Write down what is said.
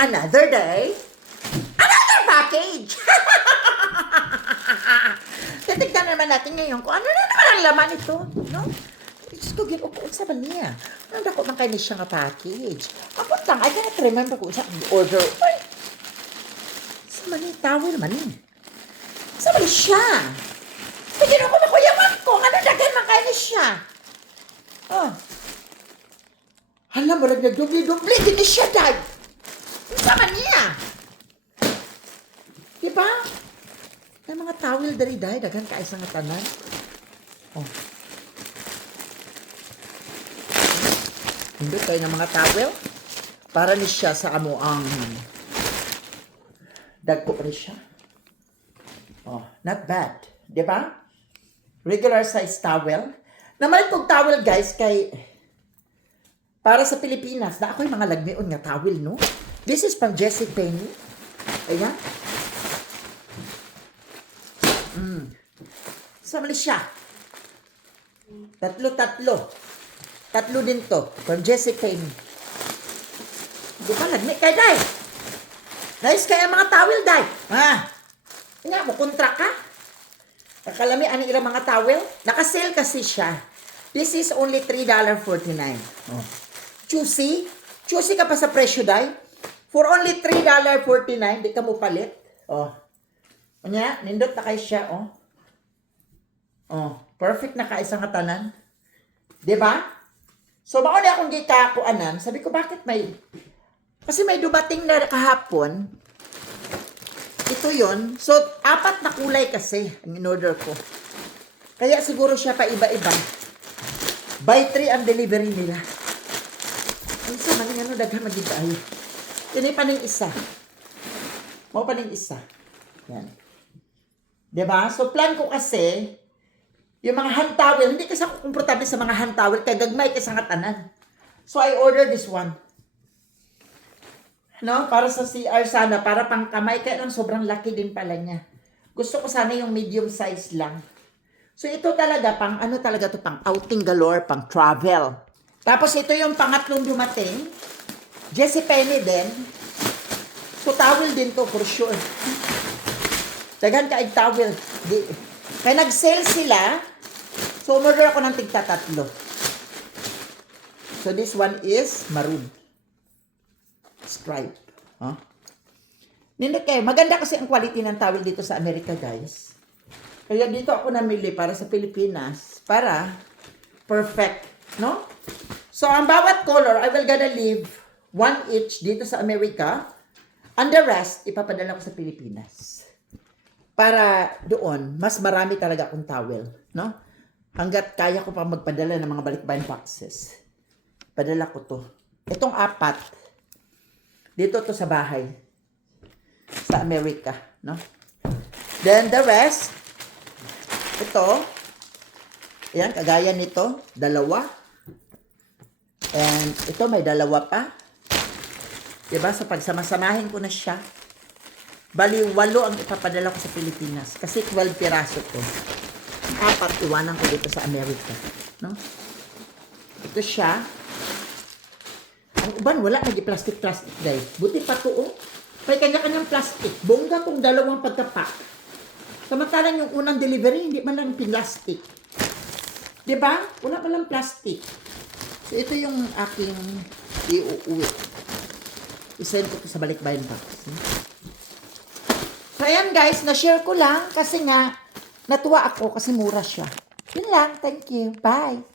Another day, another package! Titignan naman natin ngayon kung ano na naman ang laman ito, no? Diyos ko, ginukuon sa niya. Ano na ko man kayo siya nga package? Ako lang, I cannot remember kung saan order. Ay! Sa mani, towel man eh. Sa mani siya. Sige na ko makuyaman ko. Ano dagan man kayo siya? Oh. Hala, marag na dubli-dubli. Hindi siya, dad. Sama niya. Diba? May mga towel dari-dari. Dagan ka isang tanan. Oh. Hindi tayo ng mga towel. Para ni siya sa amo ang dagko rin siya. Oh, not bad. Diba? Regular size towel. Naman itong towel, guys, kay para sa Pilipinas, na ako'y mga lagmion nga towel, no? This is from Jessie Penny. Ayan. Sama siya. Tatlo. Tatlo din to. From Jessie Penny. Di ba, lagmi kay Day? Nice kaya mga towel, Day. Ha? Nga, mo kontra ka? Nakalami, ano ilang mga towel? Nakasale kasi siya. This is only $3.49. Oh. Choosy? Choosy ka pa sa presyo, Day? For only $3.49, di ka mo palit. Oh. Kanya, nindot na kayo siya, oh. Oh, perfect na kaisa nga tanan. Diba? So, mauna akong gikakuanan. Sabi ko, bakit may... Kasi may dumating na kahapon. Ito yon. So, 4 na kulay kasi ang in-order ko. Kaya siguro siya pa iba-iba. Buy 3 ang delivery nila. Ay, sa maling ano, daghan mag-ibay. Yun pa ning isa. Mau pa ning isa. Yan. Diba? So, plan ko kasi, yung mga hand towel, hindi kasi ako komportable sa mga hand towel, kaya gagmay kasi nga tanan. So, I ordered this one. No? Para sa CR sana, para pang kamay, kaya lang sobrang laki din pala niya. Gusto ko sana yung medium size lang. So, ito talaga, pang ano talaga to, pang outing galore, pang travel. Tapos, ito yung pangatlong dumating. Jessie Penny din. So, towel din to, for sure. Dagan kaig towel. Kaya nag-sale sila. So, umorder ako ng tigta-3. So, this one is maroon. Stripe. Huh? Nindot kayo. Maganda kasi ang quality ng towel dito sa Amerika, guys. Kaya dito ako namili para sa Pilipinas. Para perfect. No? So, ang bawat color, I will gonna leave 1 each dito sa Amerika. And the rest, ipapadala ko sa Pilipinas. Para doon, mas marami talaga akong towel. No? Hanggat kaya ko pa magpadala ng mga balikbayan boxes. Padala ko to. Itong 4. Dito to sa bahay. Sa Amerika. No? Then the rest, ito. Ayan, kagaya nito. 2. And ito may 2 pa. Diba? So pagsamasamahin ko na siya. Bali, 8 ang ipapadala ko sa Pilipinas. Kasi 12 piraso to. 4 iwanan ko dito sa Amerika. No? Ito siya. Ang uban, wala nag-plastic guys. Buti pa to, oh. May kanya-kanyang plastic. Bongga tong 2 pagkapak. Samantalang yung unang delivery, hindi man lang plastic. Diba? Wala man lang plastic. So, ito yung aking iuuwi. I-send ko sa balikbayan box. So, ayan guys, na-share ko lang kasi nga, natuwa ako kasi mura siya. Yun lang. Thank you. Bye.